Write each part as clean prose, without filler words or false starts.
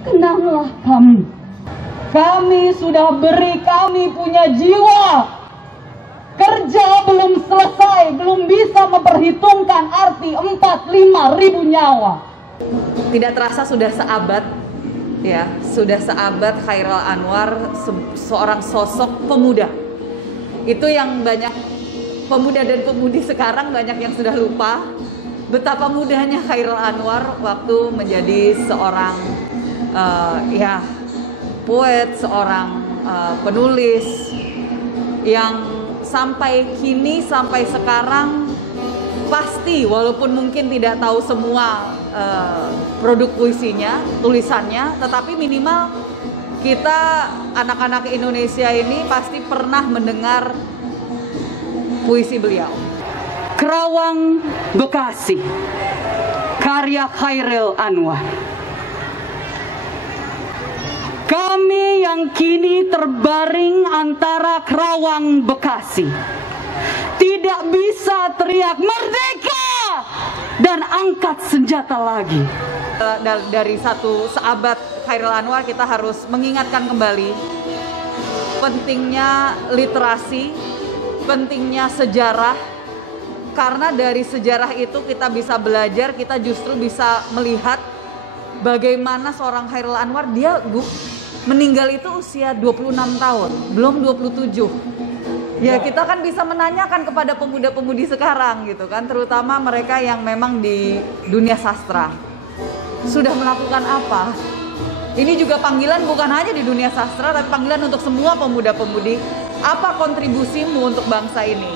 Kenanglah kami. Kami sudah beri, kami punya jiwa. Kerja belum selesai, belum bisa memperhitungkan arti 4-5 ribu nyawa. Tidak terasa sudah seabad, ya, sudah seabad Chairil Anwar seorang sosok pemuda. Itu yang banyak pemuda dan pemudi sekarang banyak yang sudah lupa betapa mudanya Chairil Anwar waktu menjadi seorang poet, seorang penulis yang sampai kini, sampai sekarang pasti walaupun mungkin tidak tahu semua produk puisinya, tulisannya, tetapi minimal kita anak-anak Indonesia ini pasti pernah mendengar puisi beliau. Kerawang, Bekasi, karya Chairil Anwar. Kami yang kini terbaring antara Kerawang, Bekasi, tidak bisa teriak merdeka dan angkat senjata lagi. Dari satu seabad Chairil Anwar kita harus mengingatkan kembali pentingnya literasi, pentingnya sejarah, karena dari sejarah itu kita bisa belajar, kita justru bisa melihat bagaimana seorang Chairil Anwar, dia meninggal itu usia 26 tahun, belum 27. Ya, kita kan bisa menanyakan kepada pemuda-pemudi sekarang gitu kan, terutama mereka yang memang di dunia sastra. Sudah melakukan apa? Ini juga panggilan bukan hanya di dunia sastra, tapi panggilan untuk semua pemuda-pemudi. Apa kontribusimu untuk bangsa ini?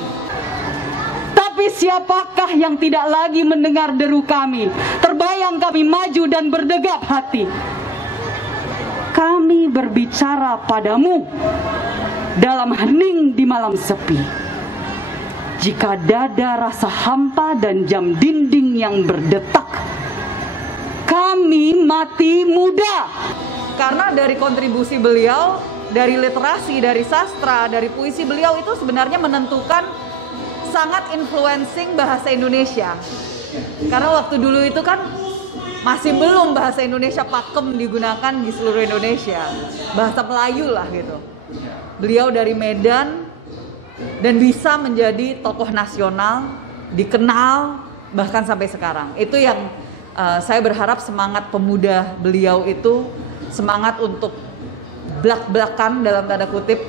Tapi siapakah yang tidak lagi mendengar deru kami? Terbayang kami maju dan berdegap hati. Kami berbicara padamu dalam hening di malam sepi. Jika dada rasa hampa dan jam dinding yang berdetak, kami mati muda. Karena dari kontribusi beliau, dari literasi, dari sastra, dari puisi beliau itu sebenarnya menentukan, sangat influencing bahasa Indonesia. Karena waktu dulu itu kan masih belum bahasa Indonesia pakem digunakan di seluruh Indonesia. Bahasa Melayu lah gitu. Beliau dari Medan dan bisa menjadi tokoh nasional, dikenal bahkan sampai sekarang. Itu yang saya berharap semangat pemuda beliau itu, semangat untuk blak-blakan dalam tanda kutip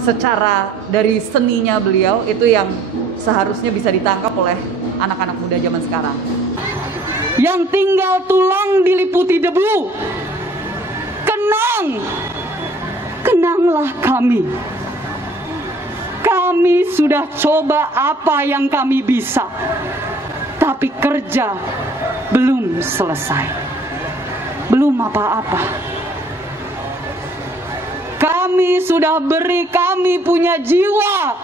secara dari seninya beliau, itu yang seharusnya bisa ditangkap oleh anak-anak muda zaman sekarang. Yang tinggal tulang diliputi debu, kenanglah kami. Kami sudah coba apa yang kami bisa, tapi kerja belum selesai, belum apa-apa. Kami sudah beri, kami punya jiwa.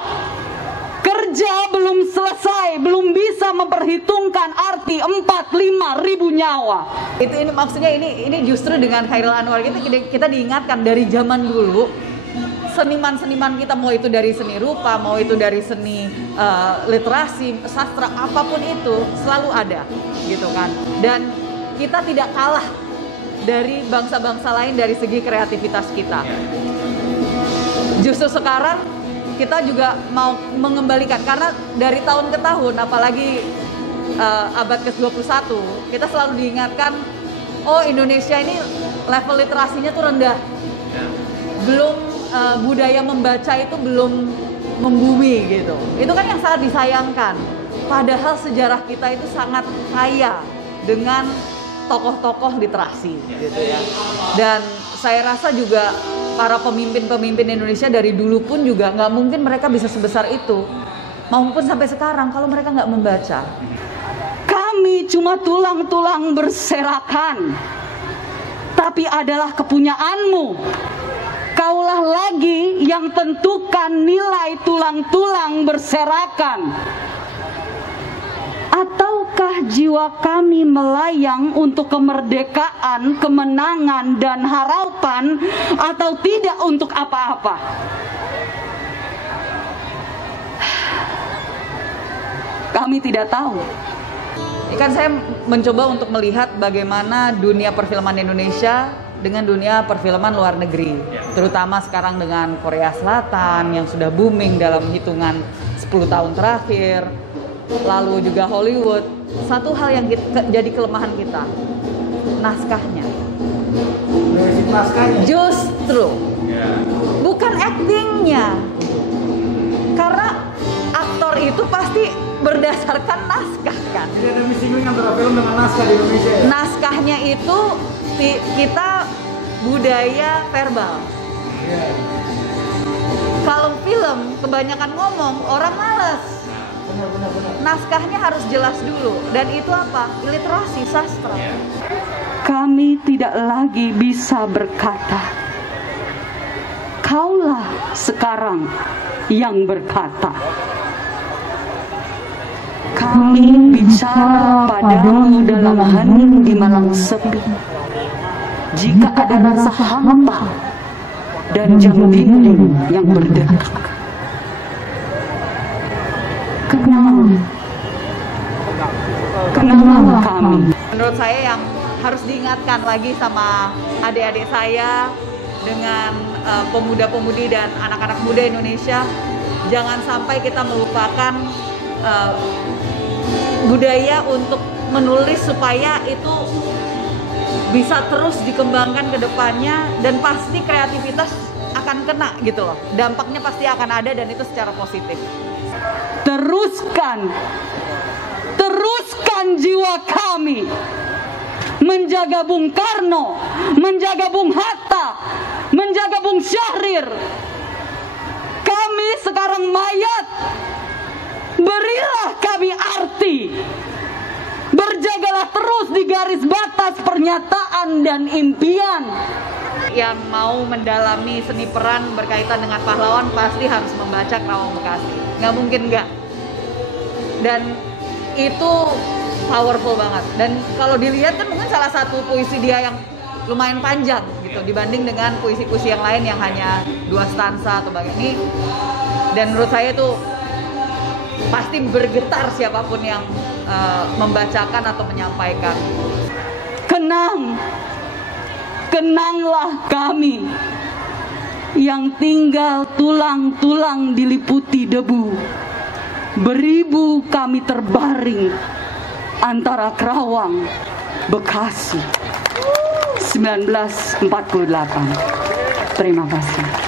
Kerja belum selesai, belum bisa memperhitungkan arti 4-5 ribu nyawa. Ini maksudnya ini justru dengan Chairil Anwar kita diingatkan dari zaman dulu, seniman-seniman kita, mau itu dari seni rupa, mau itu dari seni literasi, sastra, apapun itu selalu ada gitu kan. Dan kita tidak kalah dari bangsa-bangsa lain dari segi kreativitas kita. Justru sekarang kita juga mau mengembalikan, karena dari tahun ke tahun, apalagi abad ke-21, kita selalu diingatkan, oh Indonesia ini level literasinya tuh rendah, belum budaya membaca itu belum membumi gitu. Itu kan yang sangat disayangkan. Padahal sejarah kita itu sangat kaya dengan tokoh-tokoh literasi gitu ya. Dan saya rasa juga para pemimpin-pemimpin Indonesia dari dulu pun juga nggak mungkin mereka bisa sebesar itu, maupun sampai sekarang kalau mereka nggak membaca. Kami cuma tulang-tulang berserakan, tapi adalah kepunyaanmu. Kaulah lagi yang tentukan nilai tulang-tulang berserakan. Ataukah jiwa kami melayang untuk kemerdekaan, kemenangan, dan harapan, atau tidak untuk apa-apa? Kami tidak tahu. Kan saya mencoba untuk melihat bagaimana dunia perfilman Indonesia dengan dunia perfilman luar negeri, terutama sekarang dengan Korea Selatan yang sudah booming dalam hitungan 10 tahun terakhir, lalu juga Hollywood. Satu hal yang jadi kelemahan kita, naskahnya. Justru bukan actingnya, karena aktor itu pasti berdasarkan naskah kan. Jadi ada missing link antara film dengan naskah di Indonesia ya? Naskahnya itu kita budaya verbal. Kalau film kebanyakan ngomong, orang malas. Benar. Naskahnya harus jelas dulu, dan itu apa? Literasi sastra. Kami tidak lagi bisa berkata, kaulah sekarang yang berkata. Kami bicara padamu dalam hening di malam sepi. Jika ada rasa hampa dan jam dinding yang berdetak, kenanglah kami. Menurut saya yang harus diingatkan lagi sama adik-adik saya dengan pemuda-pemudi dan anak-anak muda Indonesia, jangan sampai kita melupakan budaya untuk menulis supaya itu bisa terus dikembangkan ke depannya, dan pasti kreativitas akan kena gitu loh. Dampaknya pasti akan ada, dan itu secara positif. Teruskan jiwa kami menjaga Bung Karno, menjaga Bung Hatta, menjaga Bung Syahrir. Kami sekarang mayat, berilah kami arti. Berjagalah terus di garis batas pernyataan dan impian. Yang mau mendalami seni peran berkaitan dengan pahlawan pasti harus membaca Kerawang Bekasi. Nggak mungkin nggak. Dan itu powerful banget. Dan kalau dilihat kan mungkin salah satu puisi dia yang lumayan panjang gitu dibanding dengan puisi-puisi yang lain yang hanya 2 stansa atau begini. Dan menurut saya itu pasti bergetar siapapun yang membacakan atau menyampaikan. Kenanglah kami yang tinggal tulang-tulang diliputi debu. Beribu kami terbaring antara Kerawang, Bekasi. 1948. Terima kasih.